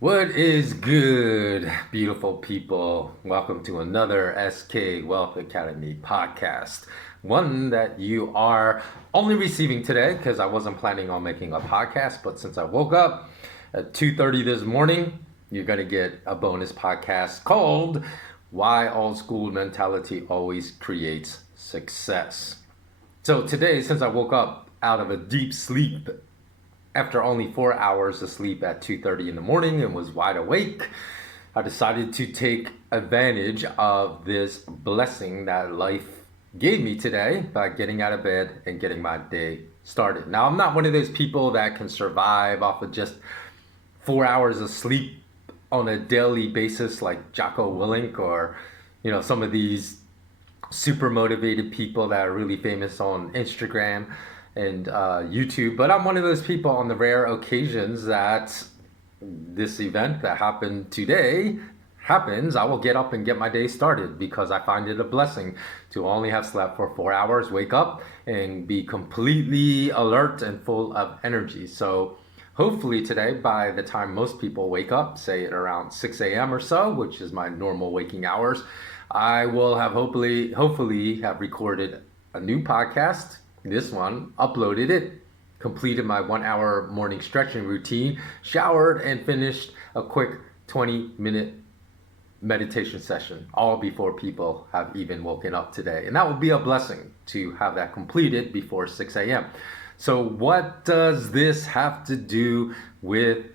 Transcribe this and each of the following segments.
What is good, beautiful people? Welcome to another SK Wealth Academy podcast. One that you are only receiving today because I wasn't planning on making a podcast, but since I woke up at 2:30 this morning, you're going to get a bonus podcast called Why Old School Mentality Always Creates Success. So today, since I woke up out of a deep sleep after only 4 hours of sleep at 2:30 in the morning and was wide awake, I decided to take advantage of this blessing that life gave me today by getting out of bed and getting my day started. Now, I'm not one of those people that can survive off of just 4 hours of sleep on a daily basis like Jocko Willink or some of these super motivated people that are really famous on Instagram and YouTube. But I'm one of those people on the rare occasions that this event that happened today happens, I will get up and get my day started because I find it a blessing to only have slept for 4 hours, wake up and be completely alert and full of energy. So hopefully today, by the time most people wake up, say at around 6 a.m. or so, which is my normal waking hours, I will have hopefully have recorded a new podcast, this one, uploaded it, completed my 1 hour morning stretching routine, showered, and finished a quick 20-minute meditation session, all before people have even woken up today. And that will be a blessing to have that completed before 6 a.m. So what does this have to do with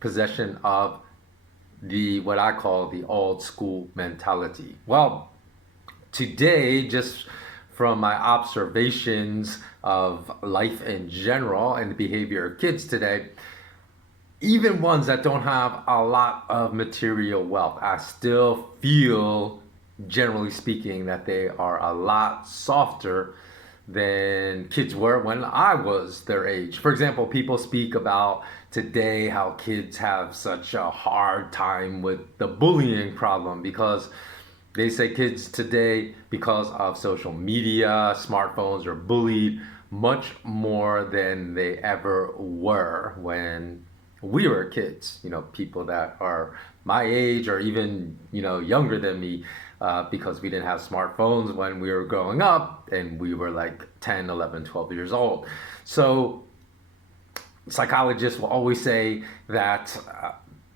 possession of what I call the old school mentality? Well, today, just from my observations of life in general and the behavior of kids today, even ones that don't have a lot of material wealth, I still feel, generally speaking, that they are a lot softer than kids were when I was their age. For example, people speak about today how kids have such a hard time with the bullying problem because they say kids today, because of social media, smartphones, are bullied much more than they ever were when we were kids. People that are my age or even, younger than me, because we didn't have smartphones when we were growing up and we were like 10, 11, 12 years old. So psychologists will always say that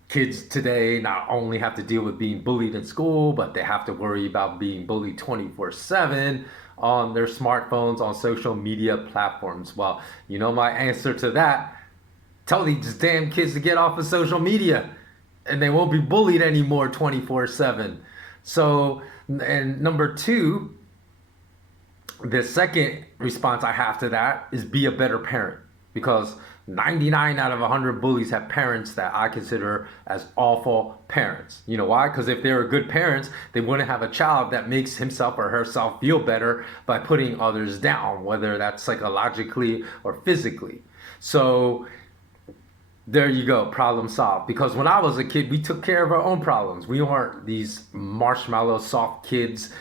kids today not only have to deal with being bullied in school, but they have to worry about being bullied 24/7 on their smartphones, on social media platforms. Well, my answer to that: tell these damn kids to get off of social media and they won't be bullied anymore 24/7. So, and number two, the second response I have to that is be a better parent, because 99 out of 100 bullies have parents that I consider as awful parents. You know why? Because if they were good parents, they wouldn't have a child that makes himself or herself feel better by putting others down, whether that's psychologically or physically. So there you go, problem solved. Because when I was a kid, we took care of our own problems. We weren't these marshmallow soft kids,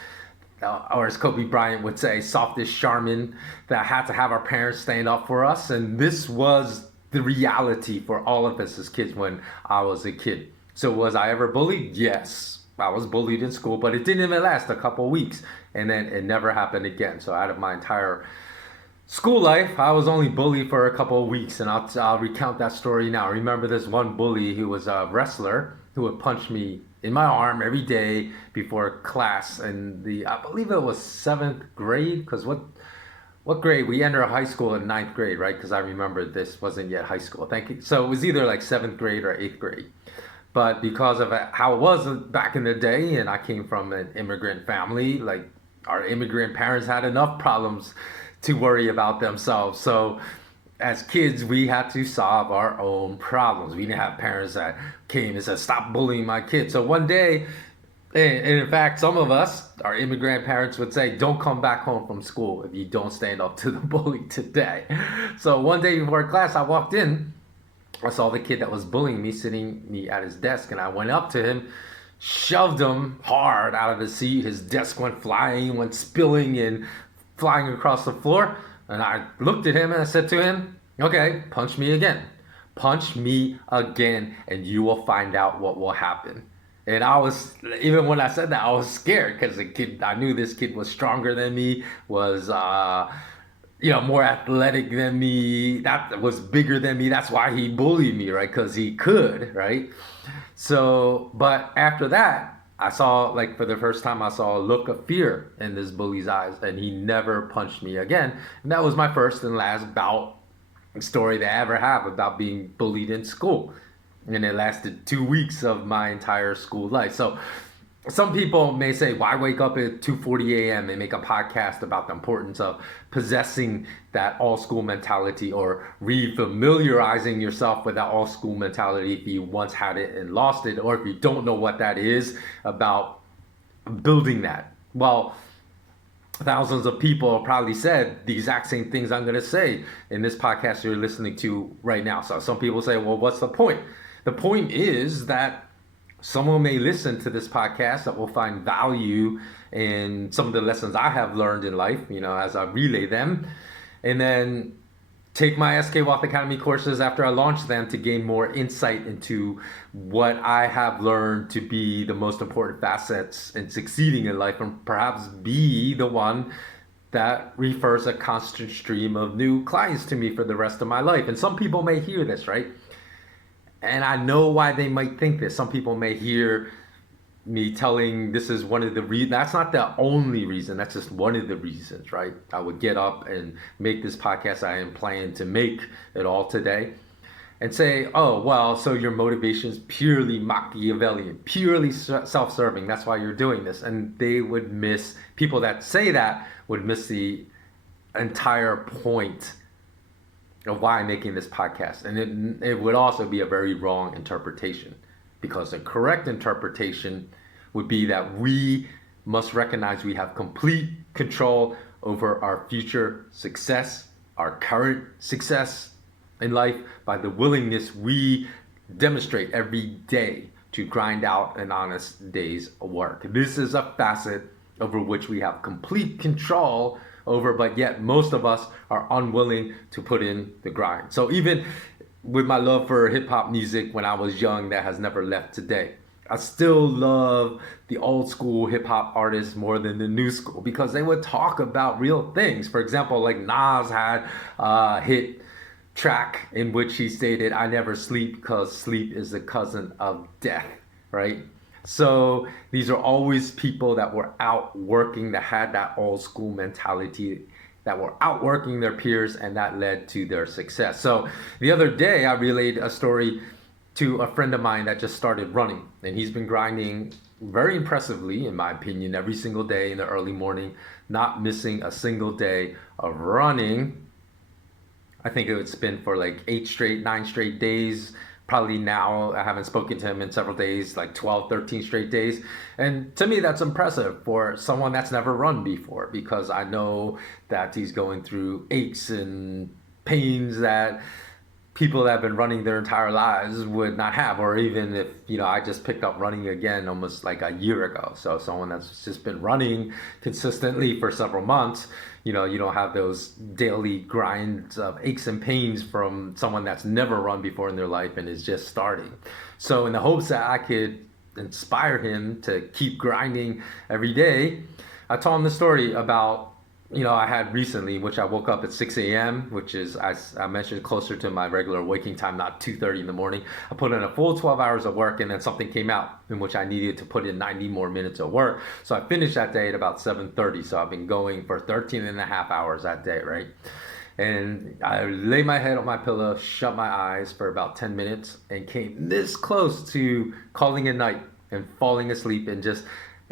or as Kobe Bryant would say, softest Charmin, that had to have our parents stand up for us. And this was the reality for all of us as kids when I was a kid. So was I ever bullied? Yes. I was bullied in school, but it didn't even last a couple weeks. And then it never happened again. So out of my entire school life, I was only bullied for a couple of weeks, and I'll recount that story now. I remember this one bully who was a wrestler who would punch me in my arm every day before class. And I believe it was seventh grade, because what grade? We enter high school in ninth grade, right? Because I remember this wasn't yet high school. Thank you. So it was either like seventh grade or eighth grade. But because of how it was back in the day, and I came from an immigrant family, like our immigrant parents had enough problems to worry about themselves. So as kids, we had to solve our own problems. We didn't have parents that came and said, stop bullying my kid. So one day, and in fact, some of us, our immigrant parents would say, don't come back home from school if you don't stand up to the bully today. So one day before class, I walked in, I saw the kid that was bullying me sitting me at his desk, and I went up to him, shoved him hard out of his seat. His desk went flying, went spilling and flying across the floor. And I looked at him and I said to him, okay, punch me again. punch me again and you will find out what will happen. And I was, even when I said that, I was scared because I knew this kid was stronger than me, was, more athletic than me, that was bigger than me. That's why he bullied me, right? Because he could, right? So, but after that, I saw, like, for the first time, I saw a look of fear in this bully's eyes, and he never punched me again. And that was my first and last bout story that I ever have about being bullied in school. And it lasted 2 weeks of my entire school life. So some people may say, why wake up at 2:40 a.m. and make a podcast about the importance of possessing that all school mentality, or refamiliarizing yourself with that all school mentality if you once had it and lost it, or if you don't know what that is, about building that. Well, thousands of people probably said the exact same things I'm going to say in this podcast you're listening to right now. So some people say, well, what's the point? The point is that someone may listen to this podcast that will find value in some of the lessons I have learned in life, as I relay them, and then take my SK Wealth Academy courses after I launch them to gain more insight into what I have learned to be the most important facets in succeeding in life, and perhaps be the one that refers a constant stream of new clients to me for the rest of my life. And some people may hear this, right? And I know why they might think this. Some people may hear me telling this is one of the reasons. That's not the only reason. That's just one of the reasons, right? I would get up and make this podcast. I am planning to make it all today, and say, oh, well, so your motivation is purely Machiavellian, purely self-serving. That's why you're doing this. And they would miss, people that say that would miss the entire point of why I'm making this podcast. And it would also be a very wrong interpretation, because the correct interpretation would be that we must recognize we have complete control over our future success, our current success in life, by the willingness we demonstrate every day to grind out an honest day's work. This is a facet over which we have complete control over, but yet most of us are unwilling to put in the grind. So even with my love for hip hop music when I was young, that has never left today. I still love the old school hip hop artists more than the new school, because they would talk about real things. For example, like Nas had a hit track in which he stated, "I never sleep because sleep is the cousin of death," right? So these are always people that were out working, that had that old school mentality, that were outworking their peers, and that led to their success. So the other day I relayed a story to a friend of mine that just started running, and he's been grinding very impressively, in my opinion, every single day in the early morning, not missing a single day of running. I think it's been for like 9 straight days. Probably now, I haven't spoken to him in several days, like 12, 13 straight days. And to me, that's impressive for someone that's never run before, because I know that he's going through aches and pains that people that have been running their entire lives would not have. Or even if, I just picked up running again almost like a year ago. So someone that's just been running consistently for several months, you don't have those daily grinds of aches and pains from someone that's never run before in their life and is just starting. So in the hopes that I could inspire him to keep grinding every day, I told him the story about, I had recently, which I woke up at 6 a.m., which is, as I mentioned, closer to my regular waking time, not 2:30 in the morning. I put in a full 12 hours of work, and then something came out in which I needed to put in 90 more minutes of work. So I finished that day at about 7:30. So I've been going for 13 and a half hours that day, right? And I lay my head on my pillow, shut my eyes for about 10 minutes, and came this close to calling it night and falling asleep and just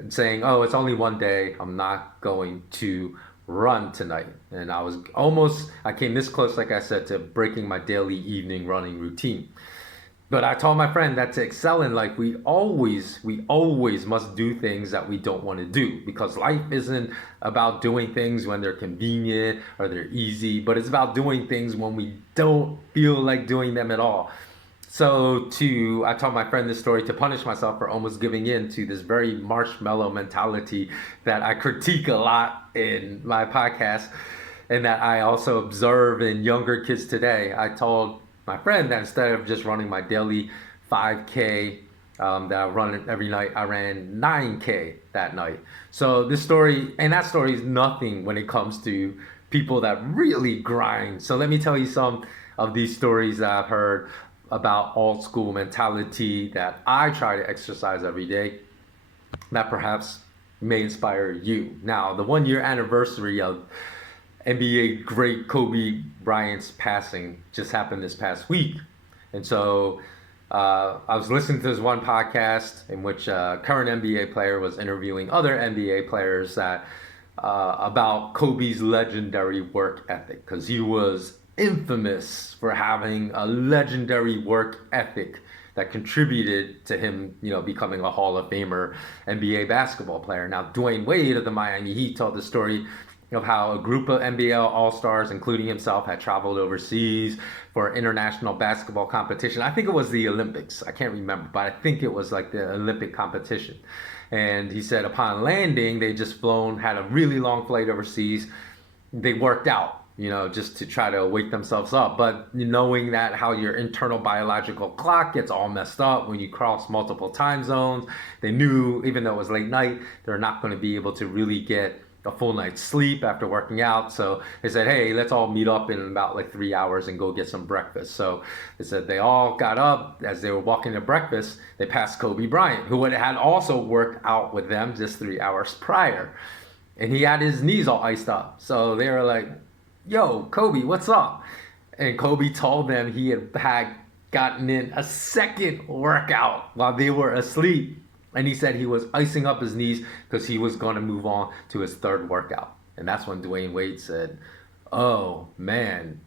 saying, oh, it's only one day. I'm not going to run tonight. And I came this close, like I said, to breaking my daily evening running routine. But I told my friend that to excel in life, we always must do things that we don't want to do, because life isn't about doing things when they're convenient or they're easy, but it's about doing things when we don't feel like doing them at all. So I told my friend this story to punish myself for almost giving in to this very marshmallow mentality that I critique a lot in my podcast, and that I also observe in younger kids today. I told my friend that instead of just running my daily 5K that I run every night, I ran 9K that night. So that story is nothing when it comes to people that really grind. So let me tell you some of these stories that I've heard about old school mentality that I try to exercise every day that perhaps may inspire you. Now, the 1 year anniversary of NBA great Kobe Bryant's passing just happened this past week. And so I was listening to this one podcast in which a current NBA player was interviewing other NBA players that about Kobe's legendary work ethic, because he was infamous for having a legendary work ethic that contributed to him, becoming a Hall of Famer NBA basketball player. Now, Dwayne Wade of the Miami Heat told the story of how a group of NBA All-Stars, including himself, had traveled overseas for international basketball competition. I think it was the Olympics. I can't remember, but I think it was like the Olympic competition. And he said upon landing, they just had a really long flight overseas. They worked out, just to try to wake themselves up. But knowing that how your internal biological clock gets all messed up when you cross multiple time zones, they knew, even though it was late night, they're not going to be able to really get a full night's sleep after working out. So they said, hey, let's all meet up in about like 3 hours and go get some breakfast. So they said they all got up. As they were walking to breakfast, they passed Kobe Bryant, who had also worked out with them just 3 hours prior. And he had his knees all iced up. So they were like, yo, Kobe, what's up? And Kobe told them he had gotten in a second workout while they were asleep. And he said he was icing up his knees because he was going to move on to his third workout. And that's when Dwayne Wade said, oh, man,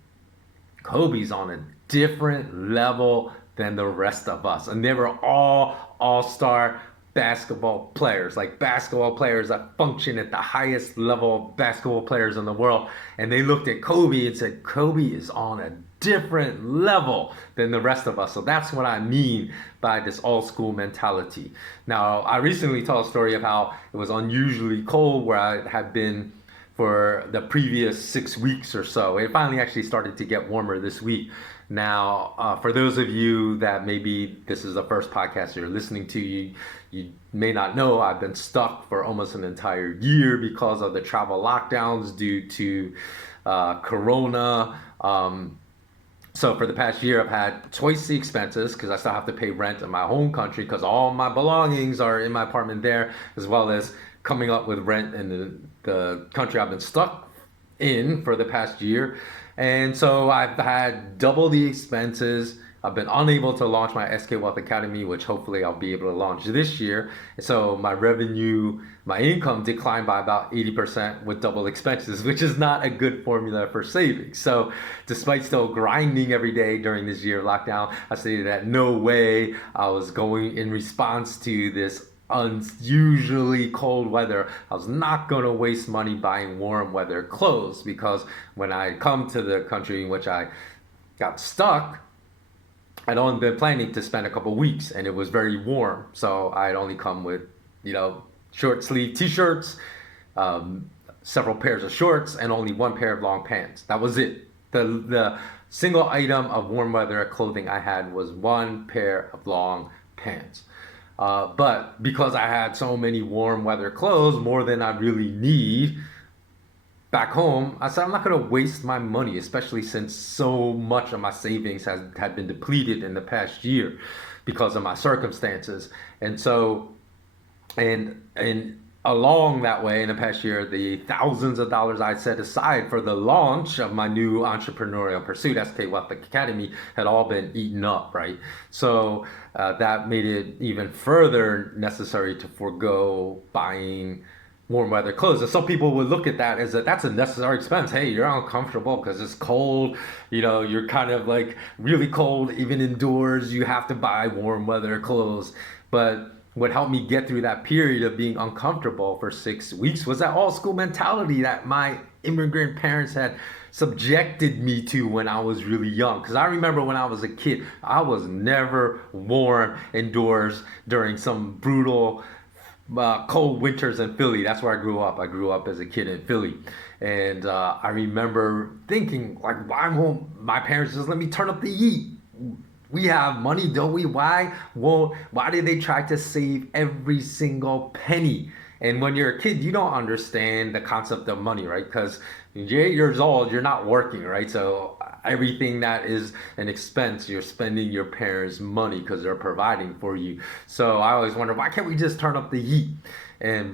Kobe's on a different level than the rest of us. And they were all all-star basketball players, like basketball players that function at the highest level of basketball players in the world. And they looked at Kobe and said, Kobe is on a different level than the rest of us. So that's what I mean by this old school mentality. Now, I recently told a story of how it was unusually cold where I had been for the previous 6 weeks or so. It finally actually started to get warmer this week. Now, for those of you that maybe this is the first podcast you're listening to, you may not know I've been stuck for almost an entire year because of the travel lockdowns due to Corona. So for the past year, I've had twice the expenses because I still have to pay rent in my home country because all my belongings are in my apartment there, as well as coming up with rent in the country I've been stuck in for the past year. And so I've had double the expenses. I've been unable to launch my SK Wealth Academy, which hopefully I'll be able to launch this year. So my revenue, my income declined by about 80% with double expenses, which is not a good formula for savings. So despite still grinding every day during this year of lockdown, I stated that no way I was going in response to this unusually cold weather. I was not going to waste money buying warm weather clothes because when I come to the country in which I got stuck, I'd only been planning to spend a couple weeks and it was very warm. So I'd only come with, short sleeve t-shirts, several pairs of shorts, and only one pair of long pants. That was it. The single item of warm weather clothing I had was one pair of long pants. But because I had so many warm weather clothes, more than I really need, back home, I said I'm not going to waste my money, especially since so much of my savings had been depleted in the past year because of my circumstances. And so, and along that way in the past year, the thousands of dollars I'd set aside for the launch of my new entrepreneurial pursuit, SK Wealth Academy, had all been eaten up, right? So that made it even further necessary to forego buying warm weather clothes. And some people would look at that as that's a necessary expense. Hey, you're uncomfortable because it's cold. You're kind of like really cold, even indoors. You have to buy warm weather clothes. But what helped me get through that period of being uncomfortable for 6 weeks was that old school mentality that my immigrant parents had subjected me to when I was really young. Because I remember when I was a kid, I was never warm indoors during some brutal cold winters in Philly. That's where I grew up. I grew up as a kid in Philly. And I remember thinking, like, why won't my parents just let me turn up the heat? We have money, don't we? Why did they try to save every single penny? And when you're a kid, you don't understand the concept of money, right? Because when you're 8 years old, you're not working, right? So everything that is an expense, you're spending your parents' money because they're providing for you. So I always wonder, why can't we just turn up the heat?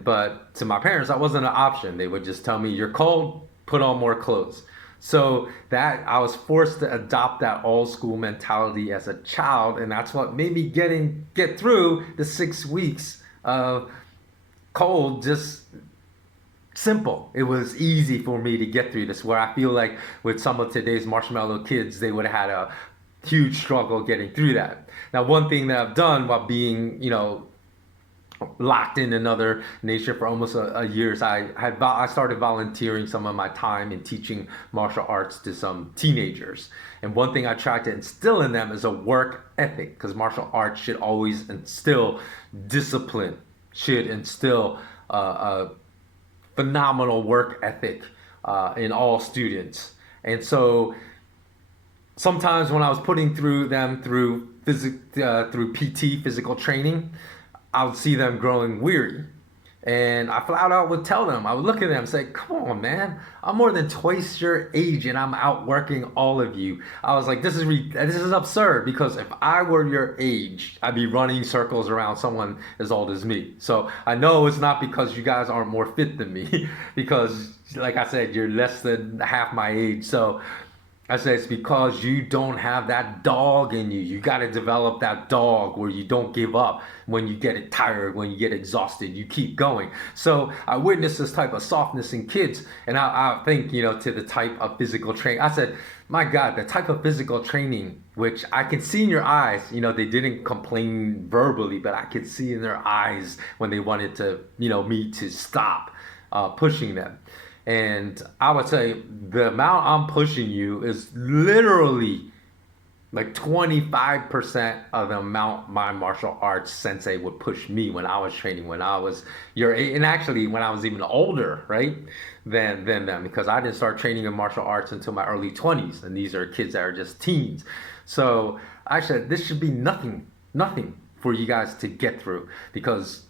But to my parents, that wasn't an option. They would just tell me, you're cold, put on more clothes. So that I was forced to adopt that old school mentality as a child, and that's what made me get through the 6 weeks of cold. Just simple. It was easy for me to get through this. Where I feel like with some of today's marshmallow kids, they would have had a huge struggle getting through that. Now, one thing that I've done while being, locked in another nation for almost a year, is I started volunteering some of my time in teaching martial arts to some teenagers. And one thing I tried to instill in them is a work ethic, because martial arts should always instill discipline, should instill a phenomenal work ethic in all students. And so sometimes when I was putting through them through PT, physical training, I would see them growing weary. And I flat out would tell them, I would look at them and say, come on, man, I'm more than twice your age and I'm outworking all of you. I was like, this is absurd, because if I were your age, I'd be running circles around someone as old as me. So I know it's not because you guys aren't more fit than me, because like I said, you're less than half my age. So I say it's because you don't have that dog in you. You got to develop that dog where you don't give up when you get tired, when you get exhausted. You keep going. So I witnessed this type of softness in kids, and I think, to the type of physical training. I said, my God, the type of physical training, which I can see in your eyes. They didn't complain verbally, but I could see in their eyes when they wanted to, me to stop pushing them. And I would say the amount I'm pushing you is literally like 25% of the amount my martial arts sensei would push me when I was training, when I was your age, and actually when I was even older, right, than them, because I didn't start training in martial arts until my early 20s, and these are kids that are just teens. So I said this should be nothing for you guys to get through, because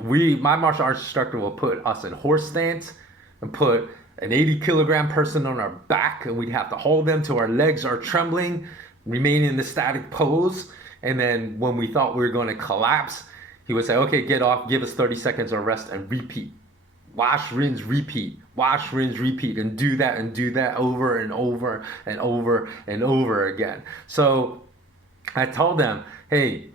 my martial arts instructor will put us in horse stance and put an 80-kilogram person on our back, and we'd have to hold them till our legs are trembling, remain in the static pose. And then when we thought we were going to collapse, he would say, okay, get off, give us 30 seconds of rest, and repeat. Wash, rinse, repeat. Wash, rinse, repeat. And do that over and over and over and over again. So I told them, hey,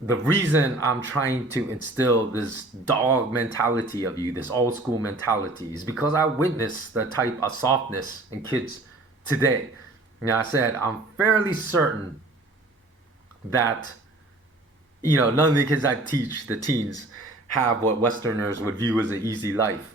the reason I'm trying to instill this dog mentality of you, this old school mentality, is because I witnessed the type of softness in kids today. I said, I'm fairly certain that, none of the kids I teach, the teens, have what Westerners would view as an easy life,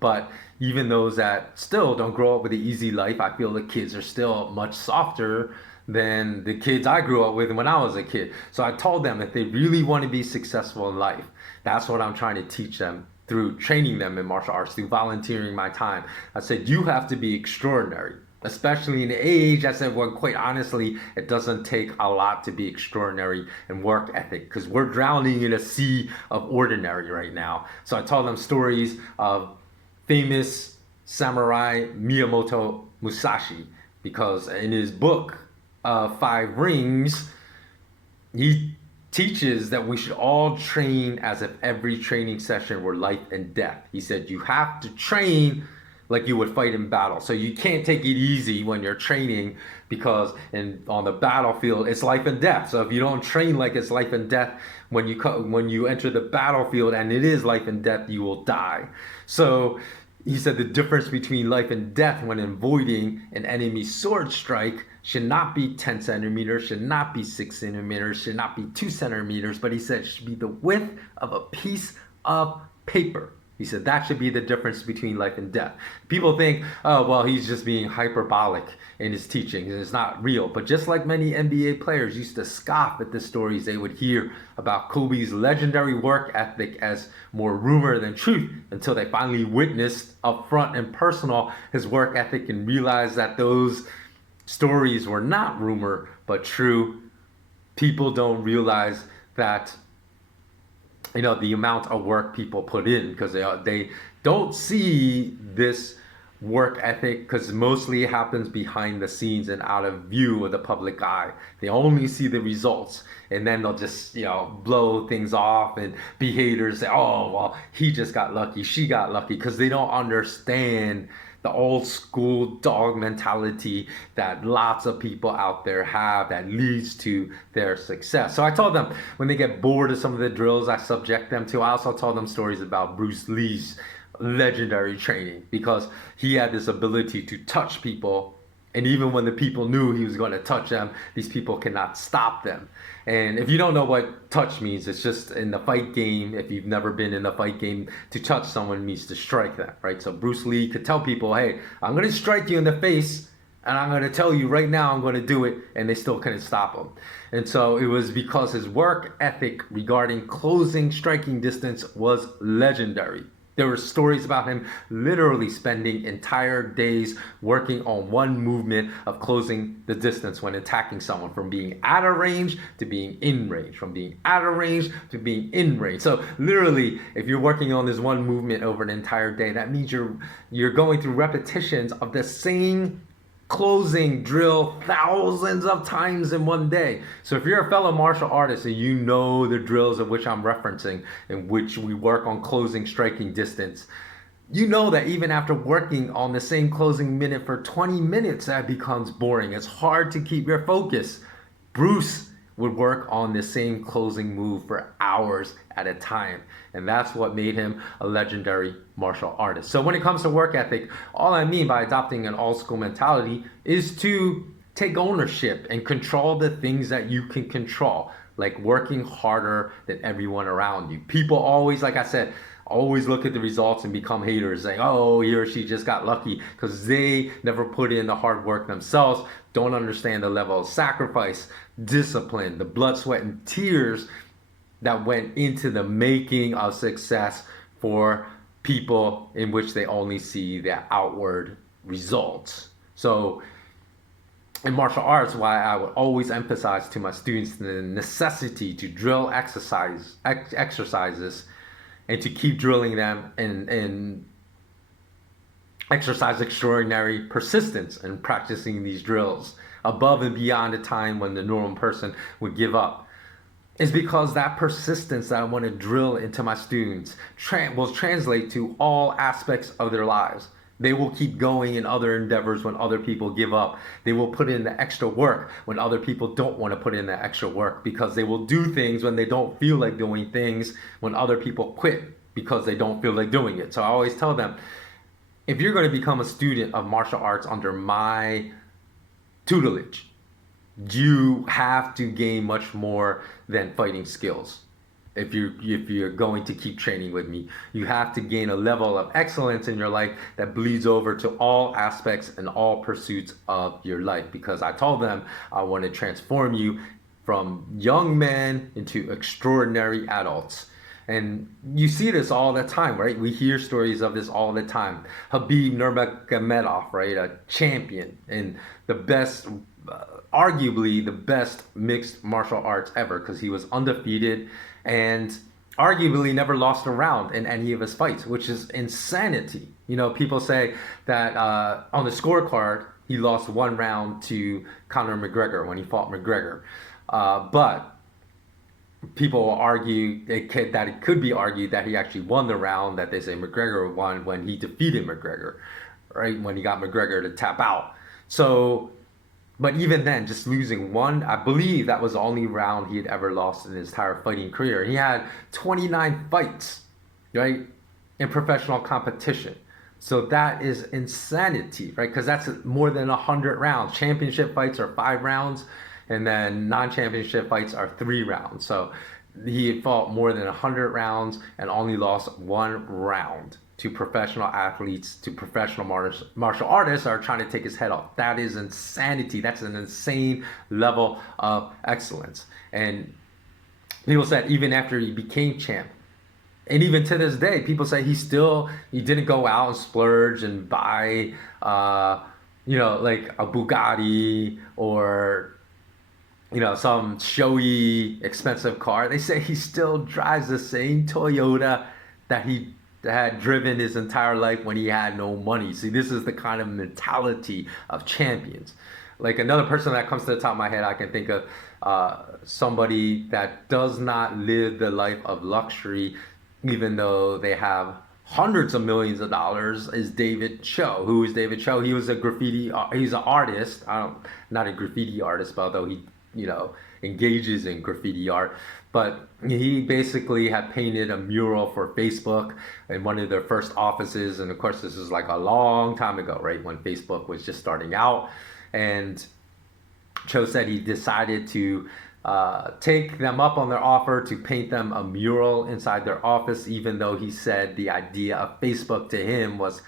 but even those that still don't grow up with an easy life, I feel the kids are still much softer than the kids I grew up with when I was a kid. So I told them if they really want to be successful in life, that's what I'm trying to teach them through training them in martial arts, through volunteering my time. I said, you have to be extraordinary, especially in the age. I said, well, quite honestly, it doesn't take a lot to be extraordinary in work ethic, because we're drowning in a sea of ordinary right now. So I told them stories of famous samurai Miyamoto Musashi, because in his book, Five Rings, he teaches that we should all train as if every training session were life and death. He said you have to train like you would fight in battle. So you can't take it easy when you're training, because on the battlefield it's life and death. So if you don't train like it's life and death, when you enter the battlefield and it is life and death, you will die. So he said the difference between life and death when avoiding an enemy sword strike should not be 10 centimeters, should not be 6 centimeters, should not be 2 centimeters, but he said it should be the width of a piece of paper. He said that should be the difference between life and death. People think, oh, well, he's just being hyperbolic in his teaching. It's not real. But just like many NBA players used to scoff at the stories they would hear about Kobe's legendary work ethic as more rumor than truth until they finally witnessed up front and personal his work ethic and realized that those stories were not rumor but true. People don't realize that the amount of work people put in, because they don't see this work ethic, because mostly it happens behind the scenes and out of view of the public eye. They only see the results, and then they'll just blow things off and be haters, say, oh, well, he just got lucky, she got lucky, because they don't understand the old school dog mentality that lots of people out there have that leads to their success. So I told them, when they get bored of some of the drills I subject them to, I also told them stories about Bruce Lee's legendary training, because he had this ability to touch people, and even when the people knew he was going to touch them, these people cannot stop them. And if you don't know what touch means, it's just in the fight game. If you've never been in the fight game, to touch someone means to strike them, right? So Bruce Lee could tell people, hey, I'm going to strike you in the face, and I'm going to tell you right now I'm going to do it, and they still couldn't stop him. And so it was because his work ethic regarding closing striking distance was legendary. There were stories about him literally spending entire days working on one movement of closing the distance when attacking someone, from being out of range to being in range, from being out of range to being in range. So literally, if you're working on this one movement over an entire day, that means you're going through repetitions of the same closing drill thousands of times in one day. So if you're a fellow martial artist and you know the drills of which I'm referencing, in which we work on closing striking distance, you know that even after working on the same closing minute for 20 minutes, that becomes boring. It's hard to keep your focus. Bruce would work on the same closing move for hours at a time. And that's what made him a legendary martial artist. So when it comes to work ethic, all I mean by adopting an old school mentality is to take ownership and control the things that you can control, like working harder than everyone around you. People always, like I said, always look at the results and become haters, saying, oh, he or she just got lucky, because they never put in the hard work themselves, don't understand the level of sacrifice, discipline, the blood, sweat, and tears that went into the making of success for people in which they only see the outward results. So in martial arts, why I would always emphasize to my students the necessity to drill exercises and to keep drilling them and exercise extraordinary persistence in practicing these drills above and beyond the time when the normal person would give up, is because that persistence that I want to drill into my students will translate to all aspects of their lives. They will keep going in other endeavors when other people give up. They will put in the extra work when other people don't want to put in the extra work, because they will do things when they don't feel like doing things, when other people quit because they don't feel like doing it. So I always tell them, if you're going to become a student of martial arts under my tutelage, you have to gain much more than fighting skills. If you're going to keep training with me, you have to gain a level of excellence in your life that bleeds over to all aspects and all pursuits of your life. Because I told them I want to transform you from young men into extraordinary adults. And you see this all the time, right? We hear stories of this all the time. Khabib Nurmagomedov, right? A champion and the best, arguably the best mixed martial arts ever, because he was undefeated and arguably never lost a round in any of his fights, which is insanity. People say that on the scorecard, he lost one round to Conor McGregor when he fought McGregor. But people will argue that it could be argued that he actually won the round that they say McGregor won when he defeated McGregor, right? When he got McGregor to tap out. So, but even then, just losing one, I believe that was the only round he had ever lost in his entire fighting career. He had 29 fights, right, in professional competition. So that is insanity, right? Because that's more than 100 rounds. Championship fights are 5 rounds, and then non-championship fights are 3 rounds. So He had fought more than 100 rounds and only lost one round to professional athletes, to professional martial artists are trying to take his head off. That is insanity. That's an insane level of excellence. And people said even after he became champ, and even to this day, people say he didn't go out and splurge and buy, like a Bugatti or some showy expensive car. They say he still drives the same Toyota that he had driven his entire life when he had no money. See, this is the kind of mentality of champions. Like another person that comes to the top of my head, I can think of somebody that does not live the life of luxury, even though they have hundreds of millions of dollars, is David Choe. Who is David Choe? He was he's an artist. Not a graffiti artist, but although he engages in graffiti art. But he basically had painted a mural for Facebook in one of their first offices. And of course, this is like a long time ago, right? When Facebook was just starting out. And Choe said he decided to take them up on their offer to paint them a mural inside their office, even though he said the idea of Facebook to him was,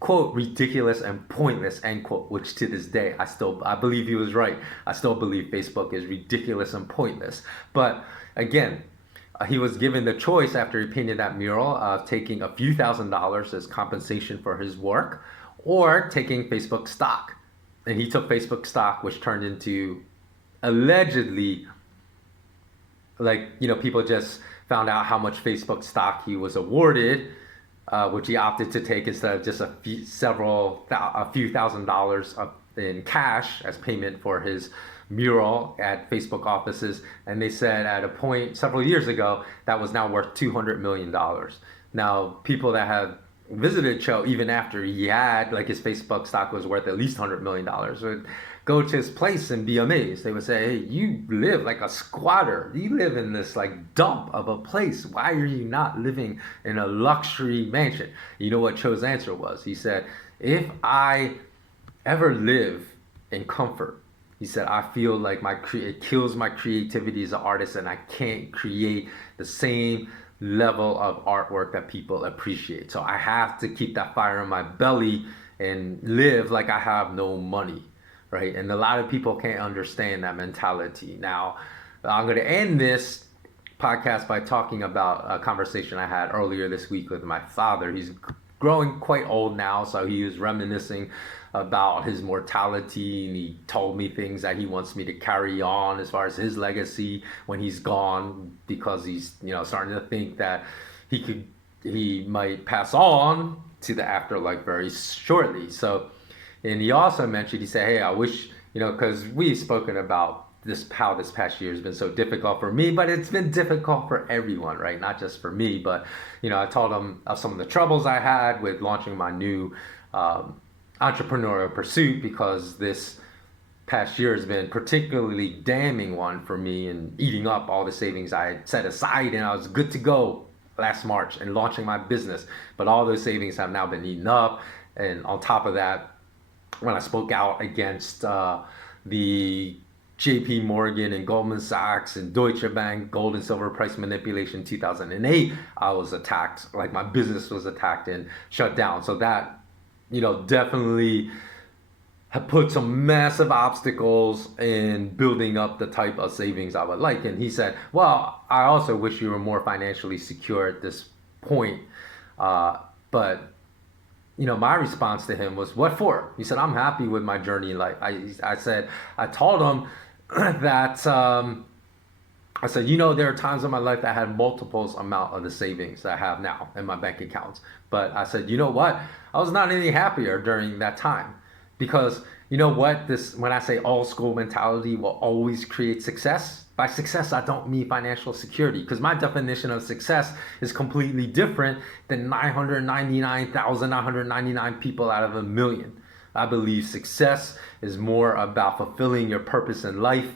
quote, ridiculous and pointless, end quote, which to this day, I believe he was right. I still believe Facebook is ridiculous and pointless. But again, he was given the choice after he painted that mural of taking a few $1,000s as compensation for his work or taking Facebook stock. And he took Facebook stock, which turned into allegedly, people just found out how much Facebook stock he was awarded, which he opted to take instead of just a few $1,000s in cash as payment for his mural at Facebook offices. And they said at a point several years ago that was now worth $200 million. Now, people that have visited Choe even after he had, like, his Facebook stock was worth at least $100 million, would go to his place and be amazed. They would say, hey, you live like a squatter. You live in this like dump of a place. Why are you not living in a luxury mansion? You know what Choe's answer was? He said, if I ever live in comfort, he said, I feel like it kills my creativity as an artist, and I can't create the same level of artwork that people appreciate. So I have to keep that fire in my belly and live like I have no money, right? And a lot of people can't understand that mentality. Now, I'm going to end this podcast by talking about a conversation I had earlier this week with my father. He's growing quite old now, so he was reminiscing about his mortality, and he told me things that he wants me to carry on as far as his legacy when he's gone, because he's starting to think that he might pass on to the afterlife very shortly. So, and he also mentioned, he said, hey, I wish, because we've spoken about how this past year has been so difficult for me, but it's been difficult for everyone, right? Not just for me, but I told him of some of the troubles I had with launching my new entrepreneurial pursuit, because this past year has been particularly damning one for me, and eating up all the savings I had set aside, and I was good to go last March and launching my business, but all those savings have now been eaten up. And on top of that, when I spoke out against the JP Morgan and Goldman Sachs and Deutsche Bank gold and silver price manipulation in 2008, I was attacked, like my business was attacked and shut down. So that definitely have put some massive obstacles in building up the type of savings I would like. And he said, well, I also wish you were more financially secure at this point. But my response to him was, what for? He said, I'm happy with my journey in life. I told him that, I said, there are times in my life that I had multiples amount of the savings that I have now in my bank accounts. But I said, you know what? I was not any happier during that time, because when I say old school mentality will always create success. By success, I don't mean financial security, because my definition of success is completely different than 999,999 people out of a million. I believe success is more about fulfilling your purpose in life,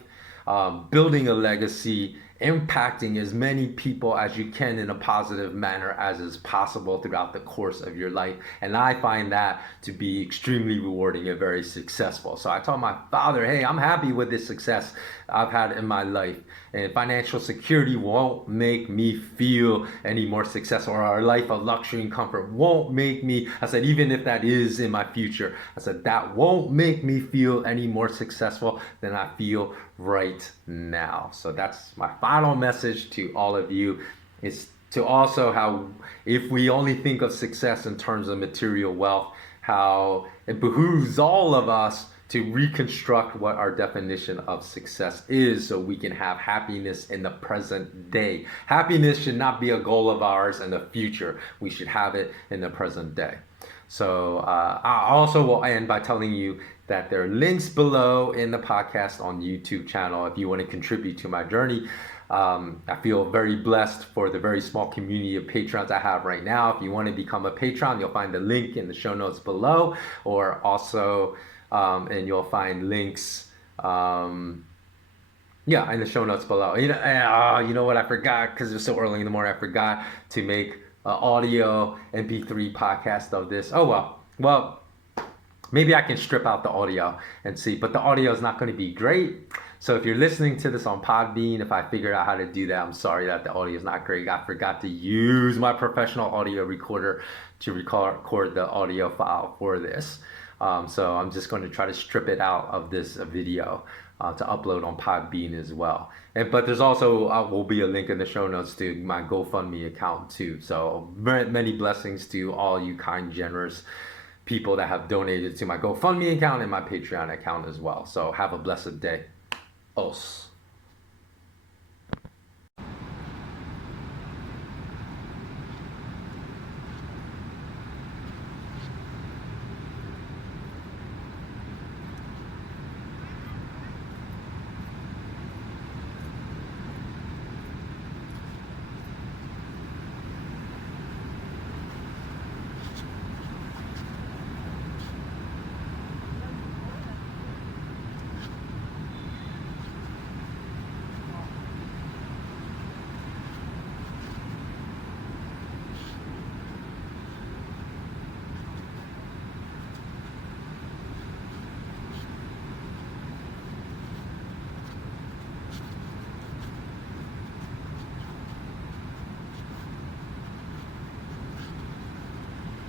building a legacy, impacting as many people as you can in a positive manner as is possible throughout the course of your life. And I find that to be extremely rewarding and very successful. So I told my father, hey, I'm happy with this success I've had in my life. And financial security won't make me feel any more successful, or a life of luxury and comfort won't make me, I said, even if that is in my future, I said, that won't make me feel any more successful than I feel right now. So that's my final message to all of you, is to also how if we only think of success in terms of material wealth, how it behooves all of us to reconstruct what our definition of success is so we can have happiness in the present day. Happiness should not be a goal of ours in the future. We should have it in the present day. So I also will end by telling you that there are links below in the podcast on YouTube channel if you want to contribute to my journey. I feel very blessed for the very small community of patrons I have right now. If you want to become a patron, you'll find the link in the show notes below, or also and you'll find links in the show notes below. You know what, I forgot, because it was so early in the morning, I forgot to make audio MP3 podcast of this. Well, maybe I can strip out the audio and see, but the audio is not going to be great. So if you're listening to this on Podbean, if I figured out how to do that, I'm sorry that the audio is not great. I forgot to use my professional audio recorder to record the audio file for this. So I'm just going to try to strip it out of this video to upload on Podbean as well. But there's also will be a link in the show notes to my GoFundMe account too. So very many blessings to all you kind, generous people that have donated to my GoFundMe account and my Patreon account as well. So have a blessed day. Os.